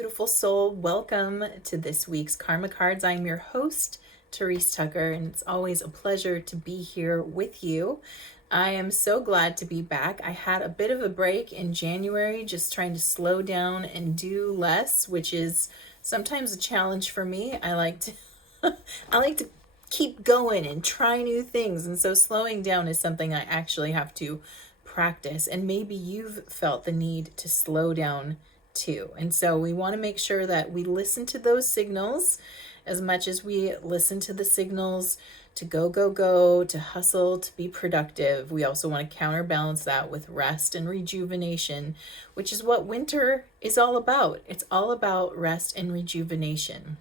beautiful soul. Welcome to this week's Karma Cards. I'm your host, Therese Tucker, and it's always a pleasure to be here with you. I am so glad to be back. I had a bit of a break in January, just trying to slow down and do less, which is sometimes a challenge for me. I like to I like to keep going and try new things, and so slowing down is something I actually have to practice. And maybe you've felt the need to slow down too. And so we want to make sure that we listen to those signals as much as we listen to the signals to go, to hustle, to be productive. We also want to counterbalance that with rest and rejuvenation, which is what winter is all about. It's all about rest and rejuvenation.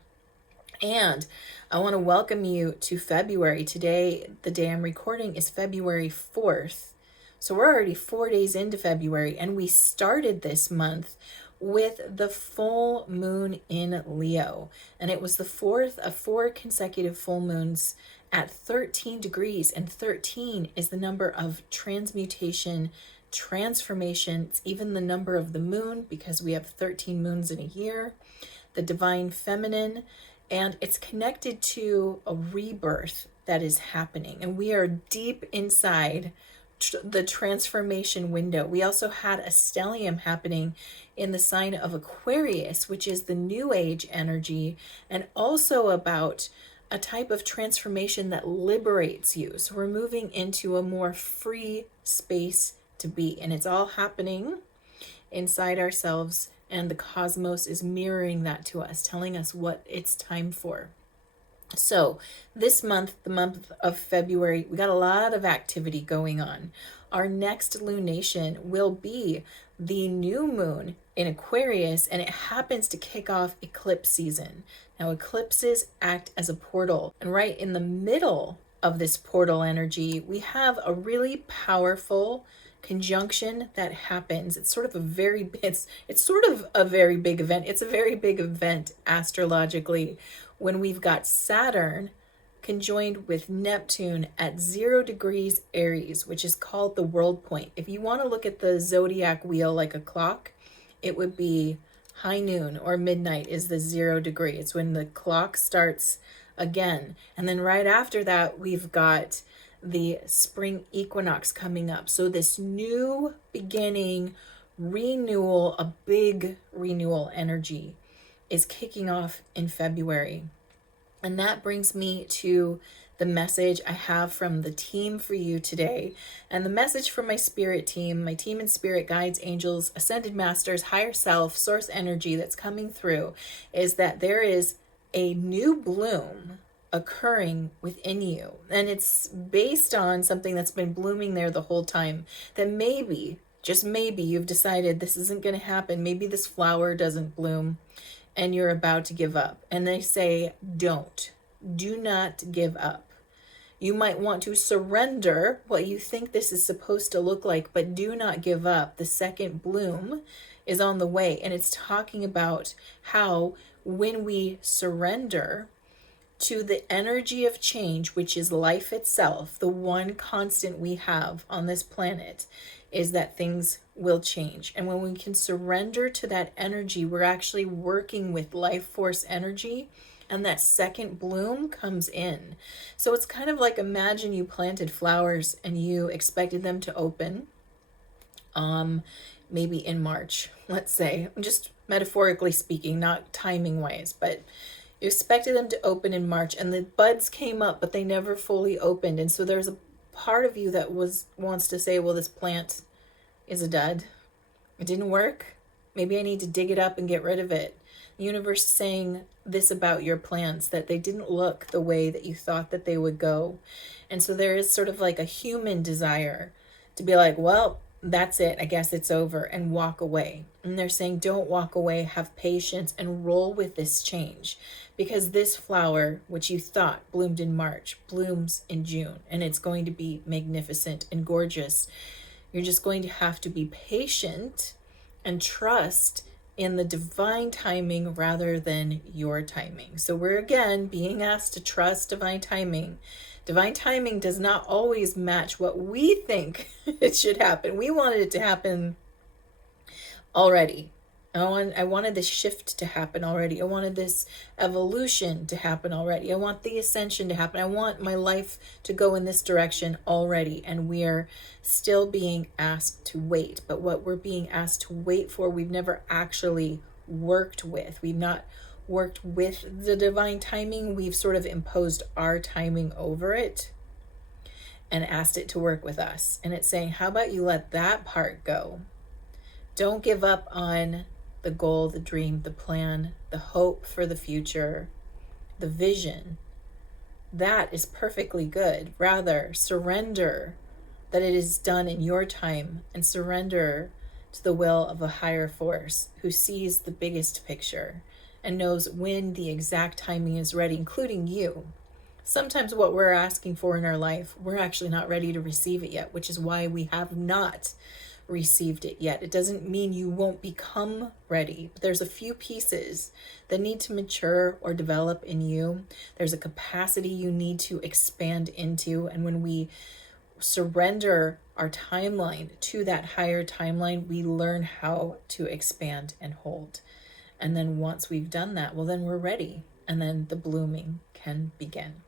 And I want to welcome you to February. Today, the day I'm recording, is February 4th. So we're already 4 days into February, and we started this month with the full moon in Leo. And it was the fourth of 4 consecutive full moons at 13 degrees. And 13 is the number of transmutation, transformation. It's even the number of the moon because we have 13 moons in a year, the divine feminine. And it's connected to a rebirth that is happening. And we are deep inside the transformation window. We also had a stellium happening in the sign of Aquarius, which is the new age energy, and also about a type of transformation that liberates you. So we're moving into a more free space to be, and it's all happening inside ourselves, and the cosmos is mirroring that to us, telling us what it's time for. So this month, the month of February, we got a lot of activity going on. Our next lunation will be the new moon in Aquarius, and it happens to kick off eclipse season. Now, eclipses act as a portal, and right in the middle of this portal energy, we have a really powerful conjunction that happens. It's sort of a very big event. It's a very big event astrologically, when we've got Saturn conjoined with Neptune at 0 degrees Aries, which is called the world point. If you want to look at the zodiac wheel like a clock, it would be high noon or midnight is the 0 degree. It's when the clock starts again. And then right after that, we've got the spring equinox coming up. So this new beginning, renewal, a big renewal energy is kicking off in February. And that brings me to the message I have from the team for you today. And the message from my spirit team, my team in spirit guides, angels, ascended masters, higher self, source energy that's coming through, is that there is a new bloom occurring within you. And it's based on something that's been blooming there the whole time, that maybe, just maybe, you've decided this isn't going to happen. Maybe this flower doesn't bloom and you're about to give up. And they say, do not give up. You might want to surrender what you think this is supposed to look like, but do not give up. The second bloom is on the way. And it's talking about how when we surrender to the energy of change, which is life itself, the one constant we have on this planet is that things will change. And when we can surrender to that energy, we're actually working with life force energy, and that second bloom comes in. So it's kind of like, imagine you planted flowers and you expected them to open maybe in March, let's say, just metaphorically speaking, not timing wise, but you expected them to open in March, and the buds came up, but they never fully opened. And so there's a part of you that wants to say, well, this plant is a dud. It didn't work. Maybe I need to dig it up and get rid of it. The universe is saying this about your plants, that they didn't look the way that you thought that they would go. And so there is sort of like a human desire to be like, well, that's it. I guess it's over, and walk away. And they're saying, don't walk away, have patience and roll with this change, because this flower, which you thought bloomed in March, blooms in June, and it's going to be magnificent and gorgeous. You're just going to have to be patient and trust in the divine timing rather than your timing. So we're again being asked to trust divine timing. Divine timing does not always match what we think it should happen. We wanted it to happen already. I wanted this shift to happen already. I wanted this evolution to happen already. I want the ascension to happen. I want my life to go in this direction already. And we are still being asked to wait. But what we're being asked to wait for, we've never actually worked with. We've not worked with the divine timing. We've sort of imposed our timing over it and asked it to work with us. And it's saying, how about you let that part go? Don't give up on the goal, the dream, the plan, the hope for the future, the vision. That is perfectly good. Rather, surrender that it is done in your time and surrender to the will of a higher force who sees the biggest picture and knows when the exact timing is ready, including you. Sometimes what we're asking for in our life, we're actually not ready to receive it yet, which is why we have not received it yet. It doesn't mean you won't become ready, but there's a few pieces that need to mature or develop in you. There's a capacity you need to expand into. And when we surrender our timeline to that higher timeline, we learn how to expand and hold. And then once we've done that, well, then we're ready. And then the blooming can begin.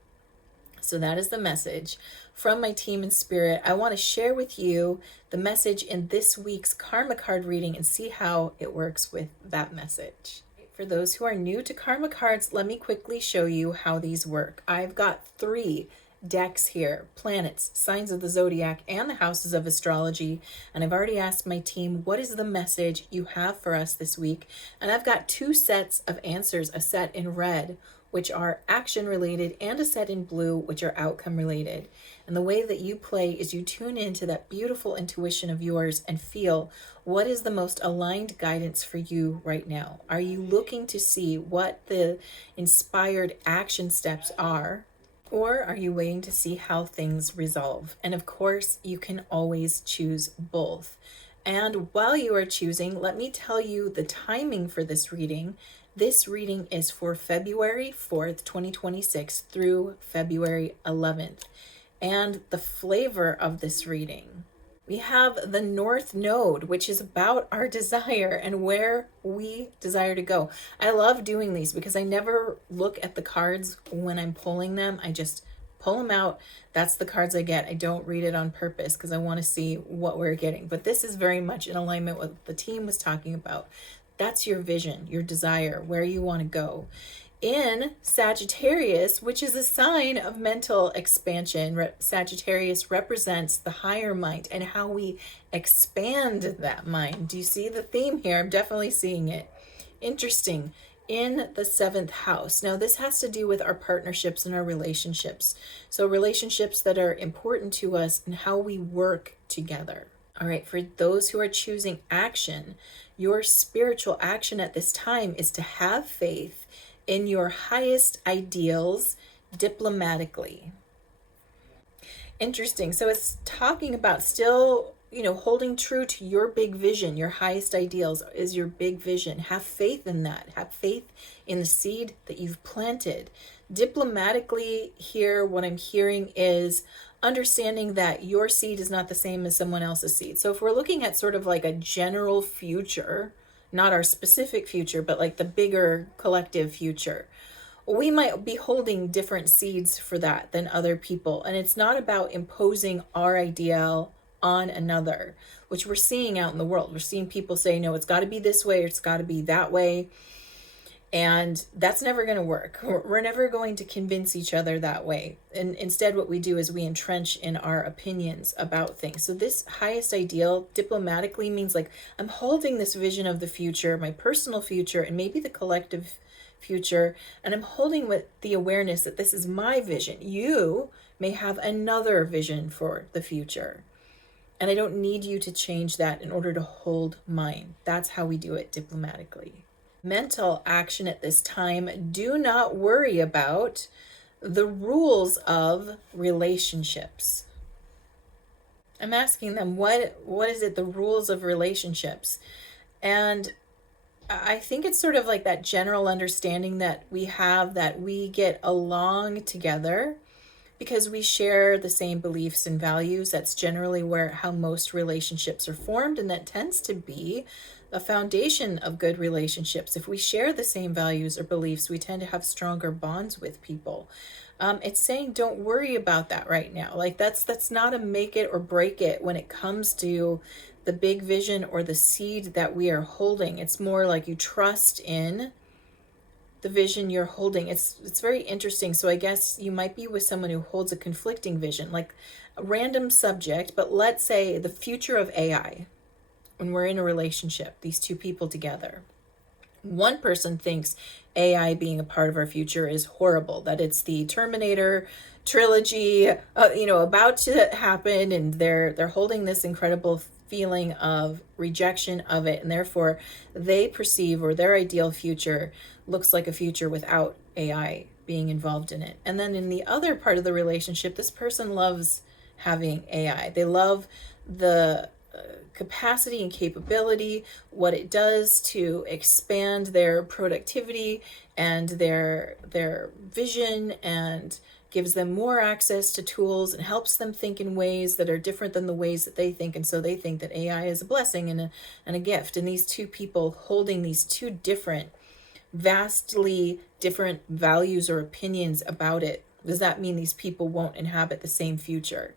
So that is the message from my team in spirit. I want to share with you the message in this week's karma card reading and see how it works with that message. For those who are new to karma cards, let me quickly show you how these work. I've got 3 decks here: planets, signs of the zodiac, and the houses of astrology. And I've already asked my team, what is the message you have for us this week? And I've got 2 sets of answers, a set in red, which are action related, and a set in blue, which are outcome related. And the way that you play is you tune into that beautiful intuition of yours and feel what is the most aligned guidance for you right now. Are you looking to see what the inspired action steps are? Or are you waiting to see how things resolve? And of course, you can always choose both. And while you are choosing, let me tell you the timing for this reading. This reading is for February 4th, 2026 through February 11th. And the flavor of this reading, we have the North Node, which is about our desire and where we desire to go. I love doing these because I never look at the cards when I'm pulling them. I just pull them out. That's the cards I get. I don't read it on purpose because I want to see what we're getting. But this is very much in alignment with what the team was talking about. That's your vision, your desire, where you want to go. In Sagittarius, which is a sign of mental expansion, Sagittarius represents the higher mind and how we expand that mind. Do you see the theme here? I'm definitely seeing it. Interesting. In the 7th house. Now, this has to do with our partnerships and our relationships. So relationships that are important to us and how we work together. All right, for those who are choosing action, your spiritual action at this time is to have faith in your highest ideals diplomatically. Interesting. So it's talking about still, holding true to your big vision. Your highest ideals is your big vision. Have faith in that. Have faith in the seed that you've planted. Diplomatically here, what I'm hearing is understanding that your seed is not the same as someone else's seed. So if we're looking at sort of like a general future, not our specific future, but like the bigger collective future, we might be holding different seeds for that than other people. And it's not about imposing our ideal on another, which we're seeing out in the world. We're seeing people say, no, it's got to be this way, or it's got to be that way. And that's never going to work. We're never going to convince each other that way. And instead, what we do is we entrench in our opinions about things. So this highest ideal diplomatically means like, I'm holding this vision of the future, my personal future, and maybe the collective future. And I'm holding with the awareness that this is my vision. You may have another vision for the future. And I don't need you to change that in order to hold mine. That's how we do it diplomatically. Mental action at this time, do not worry about the rules of relationships. I'm asking them, what is it, the rules of relationships? And I think it's sort of like that general understanding that we have, that we get along together because we share the same beliefs and values. That's generally how most relationships are formed, and that tends to be a foundation of good relationships. If we share the same values or beliefs, we tend to have stronger bonds with people. It's saying don't worry about that right now. Like that's not a make it or break it when it comes to the big vision or the seed that we are holding. It's more like you trust in the vision you're holding. It's very interesting. So I guess you might be with someone who holds a conflicting vision, like a random subject, but let's say the future of AI. When we're in a relationship, these two people together, one person thinks AI being a part of our future is horrible, that it's the Terminator trilogy, about to happen, and they're holding this incredible feeling of rejection of it, and therefore they perceive, or their ideal future looks like a future without AI being involved in it. And then in the other part of the relationship, this person loves having AI. They love the capacity and capability, what it does to expand their productivity and their vision, and gives them more access to tools and helps them think in ways that are different than the ways that they think. And so they think that AI is a blessing and a gift. And these two people holding these two different, vastly different values or opinions about it, does that mean these people won't inhabit the same future?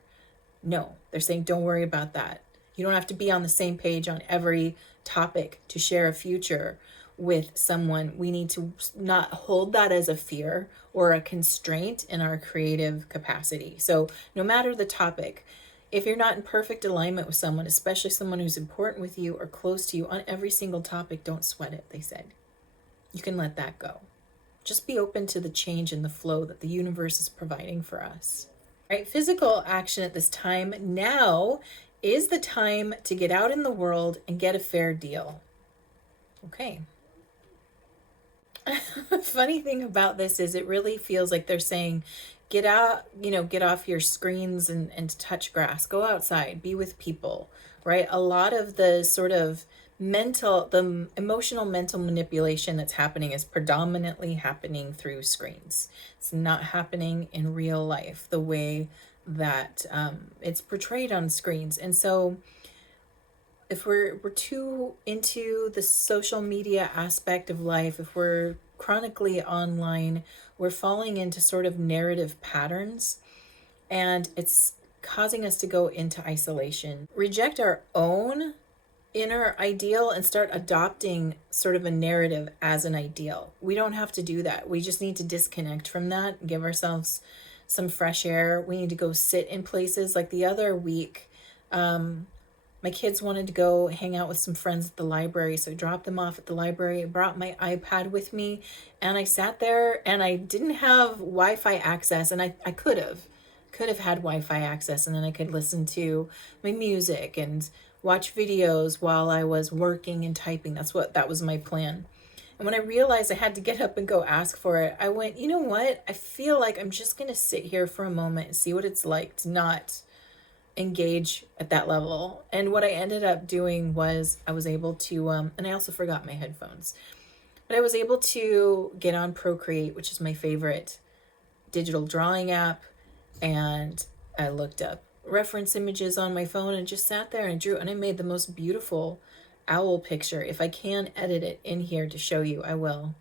No, they're saying don't worry about that. You don't have to be on the same page on every topic to share a future with someone. We need to not hold that as a fear or a constraint in our creative capacity. So no matter the topic, if you're not in perfect alignment with someone, especially someone who's important with you or close to you on every single topic, don't sweat it, they said. You can let that go. Just be open to the change and the flow that the universe is providing for us. All right, physical action at this time. Now is the time to get out in the world and get a fair deal. Okay. Funny thing about this is it really feels like they're saying, get out, get off your screens and touch grass, go outside, be with people, right? A lot of the sort of the emotional mental manipulation that's happening is predominantly happening through screens. It's not happening in real life the way that it's portrayed on screens. And so if we're too into the social media aspect of life, if we're chronically online, we're falling into sort of narrative patterns, and it's causing us to go into isolation, reject our own inner ideal, and start adopting sort of a narrative as an ideal. We don't have to do that. We just need to disconnect from that and give ourselves some fresh air. We need to go sit in places. Like the other week, my kids wanted to go hang out with some friends at the library, so I dropped them off at the library. I brought my iPad with me, and I sat there, and I didn't have Wi-Fi access, and I could have had Wi-Fi access, and then I could listen to my music and watch videos while I was working and typing. That was my plan. And when I realized I had to get up and go ask for it, I went, you know what? I feel like I'm just going to sit here for a moment and see what it's like to not engage at that level. And what I ended up doing was I was able to, and I also forgot my headphones, but I was able to get on Procreate, which is my favorite digital drawing app. And I looked up reference images on my phone and just sat there and drew, and I made the most beautiful owl picture. If I can edit it in here to show you, I will.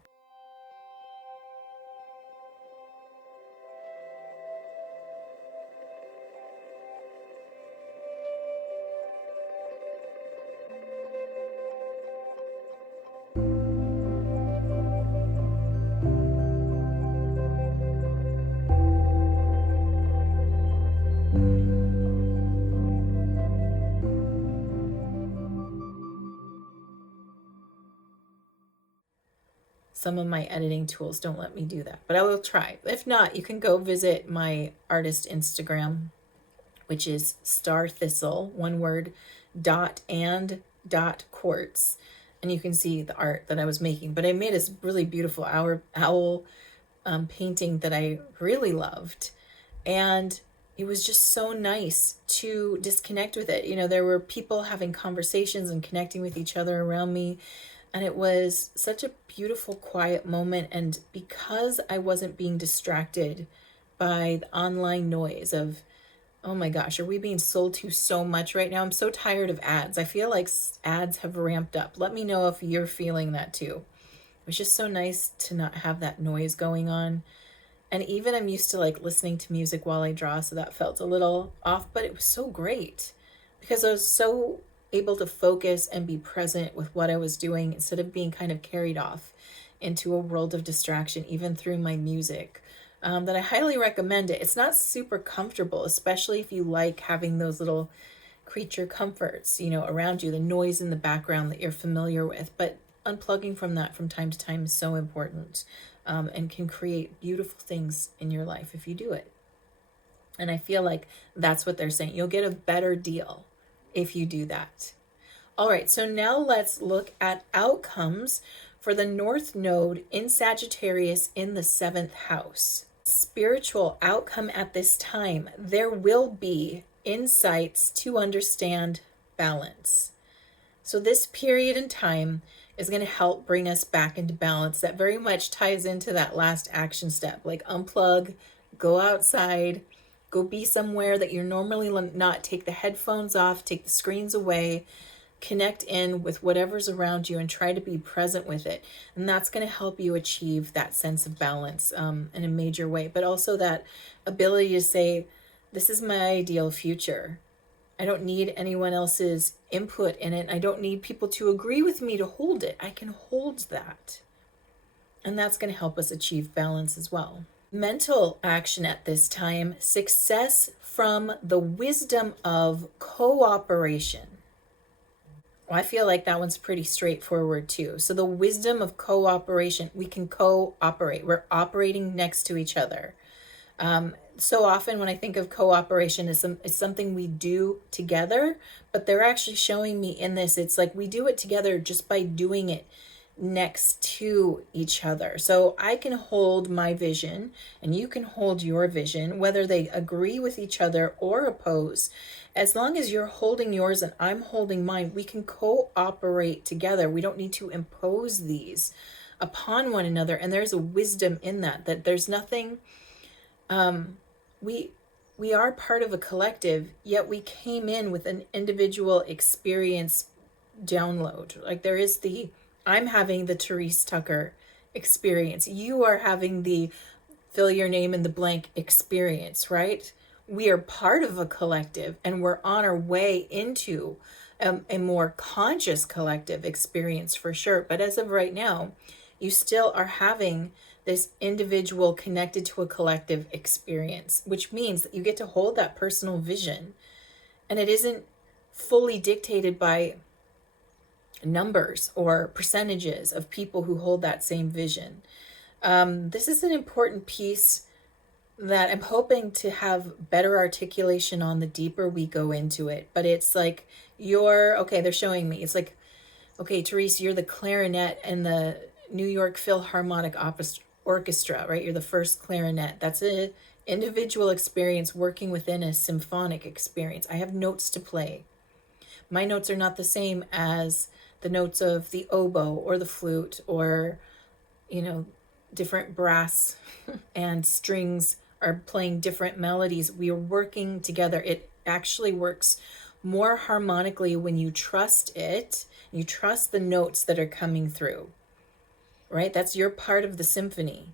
Some of my editing tools don't let me do that, but I will try. If not, you can go visit my artist Instagram, which is star thistle, one word, .and.quartz. And you can see the art that I was making. But I made this really beautiful owl painting that I really loved. And it was just so nice to disconnect with it. There were people having conversations and connecting with each other around me. And it was such a beautiful, quiet moment. And because I wasn't being distracted by the online noise of, oh my gosh, are we being sold to so much right now? I'm so tired of ads. I feel like ads have ramped up. Let me know if you're feeling that too. It was just so nice to not have that noise going on. And even I'm used to like listening to music while I draw, so that felt a little off, but it was so great because I was so able to focus and be present with what I was doing instead of being kind of carried off into a world of distraction, even through my music. That I highly recommend it. It's not super comfortable, especially if you like having those little creature comforts, around you, the noise in the background that you're familiar with. But unplugging from that from time to time is so important, and can create beautiful things in your life if you do it. And I feel like that's what they're saying. You'll get a better deal if you do that. All right, so now let's look at outcomes for the North Node in Sagittarius in the 7th house. Spiritual outcome at this time, there will be insights to understand balance. So this period in time is going to help bring us back into balance. That very much ties into that last action step, like unplug, go outside, go be somewhere that you're normally not. Take the headphones off, take the screens away, connect in with whatever's around you and try to be present with it. And that's going to help you achieve that sense of balance in a major way, but also that ability to say, this is my ideal future. I don't need anyone else's input in it. I don't need people to agree with me to hold it. I can hold that. And that's going to help us achieve balance as well. Mental action at this time, success from the wisdom of cooperation. Well, I feel like that one's pretty straightforward too. So the wisdom of cooperation, we can cooperate. We're operating next to each other. So often when I think of cooperation, it's something we do together, but they're actually showing me in this, it's like we do it together just by doing it next to each other. So I can hold my vision and you can hold your vision, whether they agree with each other or oppose. As long as you're holding yours and I'm holding mine, we can cooperate together. We don't need to impose these upon one another. And there's a wisdom in that there's nothing, we are part of a collective, yet we came in with an individual experience download. Like there is I'm having the Therese Tucker experience. You are having the fill your name in the blank experience, right? We are part of a collective and we're on our way into a more conscious collective experience for sure. But as of right now, you still are having this individual connected to a collective experience, which means that you get to hold that personal vision and it isn't fully dictated by numbers or percentages of people who hold that same vision. This is an important piece that I'm hoping to have better articulation on the deeper we go into it. But it's like they're showing me, it's like, okay, Therese, you're the clarinet and the New York Philharmonic Orchestra, right? You're the first clarinet. That's an individual experience working within a symphonic experience. I have notes to play. My notes are not the same as the notes of the oboe or the flute or, different brass and strings are playing different melodies. We are working together. It actually works more harmonically when you trust it. You trust the notes that are coming through, right? That's your part of the symphony.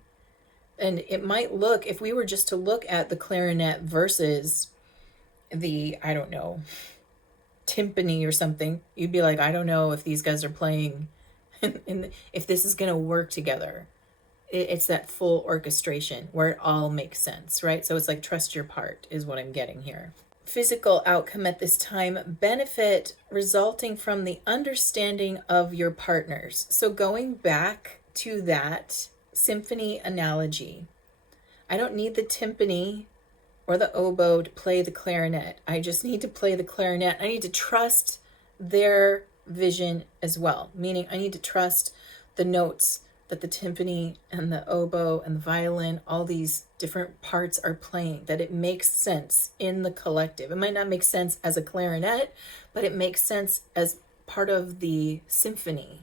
And it might look, if we were just to look at the clarinet versus the, I don't know, timpani or something, you'd be like, I don't know if these guys are playing and if this is going to work together. It's that full orchestration where it all makes sense, right? So it's like trust your part is what I'm getting here. Physical outcome at this time, benefit resulting from the understanding of your partners. So going back to that symphony analogy, I don't need the timpani or the oboe to play the clarinet. I just need to play the clarinet. I need to trust their vision as well, meaning I need to trust the notes that the timpani and the oboe and the violin, all these different parts are playing, that it makes sense in the collective. It might not make sense as a clarinet, but it makes sense as part of the symphony,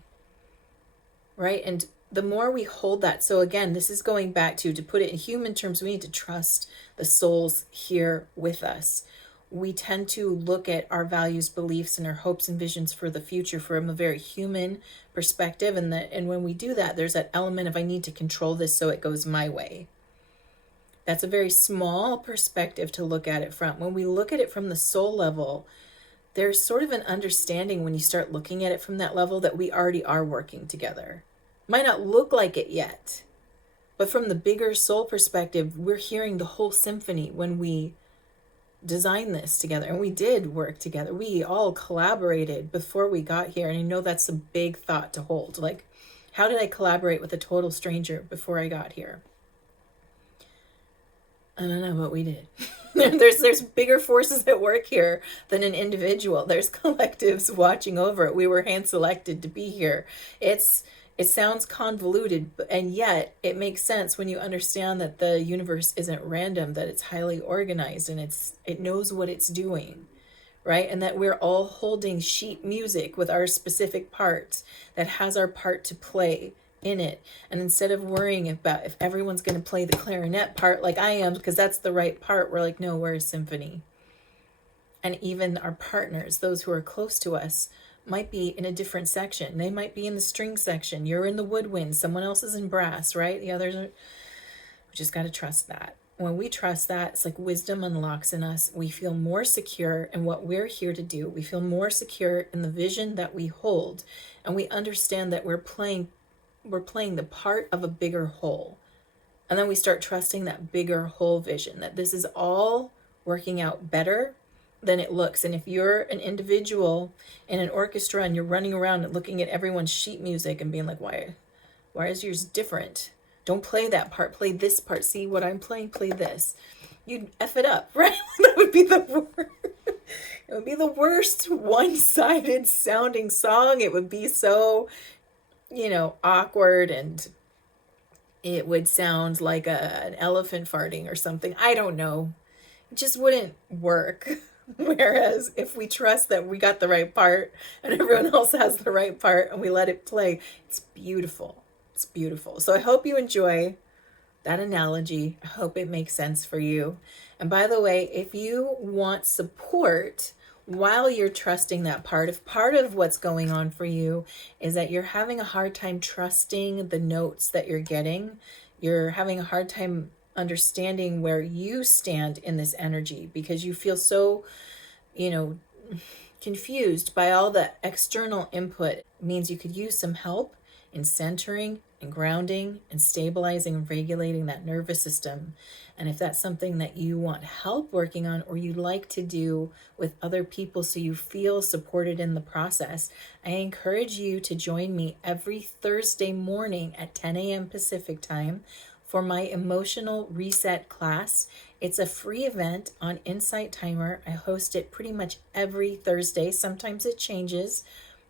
right? And the more we hold that, so again, this is going back to put it in human terms, we need to trust the souls here with us. We tend to look at our values, beliefs, and our hopes and visions for the future from a very human perspective. And when we do that, there's that element of I need to control this so it goes my way. That's a very small perspective to look at it from. When we look at it from the soul level, there's sort of an understanding when you start looking at it from that level that we already are working together. Might not look like it yet, but from the bigger soul perspective, we're hearing the whole symphony when we design this together. And we did work together. We all collaborated before we got here. And I know that's a big thought to hold. Like, how did I collaborate with a total stranger before I got here? I don't know, but we did. There's bigger forces at work here than an individual. There's collectives watching over it. We were hand selected to be here. It sounds convoluted, and yet it makes sense when you understand that the universe isn't random, that it's highly organized, and it knows what it's doing, right? And that we're all holding sheet music with our specific parts that has our part to play in it. And instead of worrying about if everyone's going to play the clarinet part like I am, because that's the right part, we're like, no, we're a symphony. And even our partners, those who are close to us, might be in a different section. They might be in the string section. You're in the woodwind. Someone else is in brass, right? The others are. We just got to trust that. When we trust that, it's like wisdom unlocks in us. We feel more secure in what we're here to do. We feel more secure in the vision that we hold. And we understand that we're playing the part of a bigger whole. And then we start trusting that bigger whole vision, that this is all working out better than it looks. And if you're an individual in an orchestra and you're running around and looking at everyone's sheet music and being like, why is yours different? Don't play that part, play this part. See what I'm playing, play this. You'd F it up, right? That would be the worst. It would be the worst one-sided sounding song. It would be so, awkward, and it would sound like an elephant farting or something. I don't know. It just wouldn't work. Whereas if we trust that we got the right part and everyone else has the right part and we let it play, it's beautiful. It's beautiful. So I hope you enjoy that analogy. I hope it makes sense for you. And by the way, if you want support while you're trusting that part, if part of what's going on for you is that you're having a hard time trusting the notes that you're getting, you're having a hard time understanding where you stand in this energy because you feel so, confused by all the external input, means you could use some help in centering and grounding and stabilizing and regulating that nervous system. And if that's something that you want help working on or you'd like to do with other people so you feel supported in the process, I encourage you to join me every Thursday morning at 10 a.m. Pacific time for my emotional reset class. It's a free event on Insight Timer. I host it pretty much every Thursday. Sometimes it changes,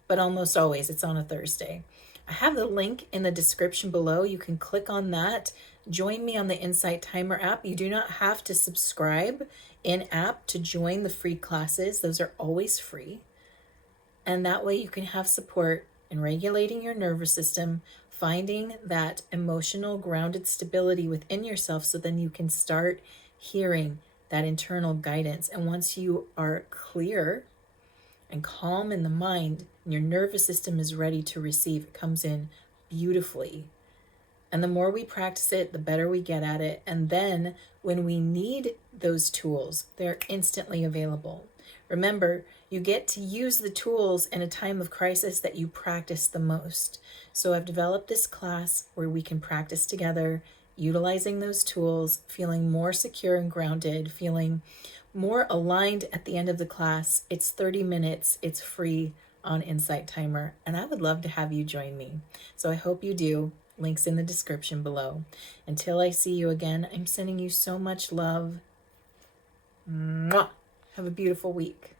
but almost always it's on a Thursday. I have the link in the description below. You can click on that. Join me on the Insight Timer app. You do not have to subscribe in app to join the free classes. Those are always free. And that way you can have support in regulating your nervous system, finding that emotional grounded stability within yourself so then you can start hearing that internal guidance. And once you are clear and calm in the mind, and your nervous system is ready to receive, it comes in beautifully. And the more we practice it, the better we get at it. And then when we need those tools, they're instantly available. Remember, you get to use the tools in a time of crisis that you practice the most. So I've developed this class where we can practice together, utilizing those tools, feeling more secure and grounded, feeling more aligned at the end of the class. It's 30 minutes. It's free on Insight Timer. And I would love to have you join me. So I hope you do. Links in the description below. Until I see you again, I'm sending you so much love. Mwah! Have a beautiful week.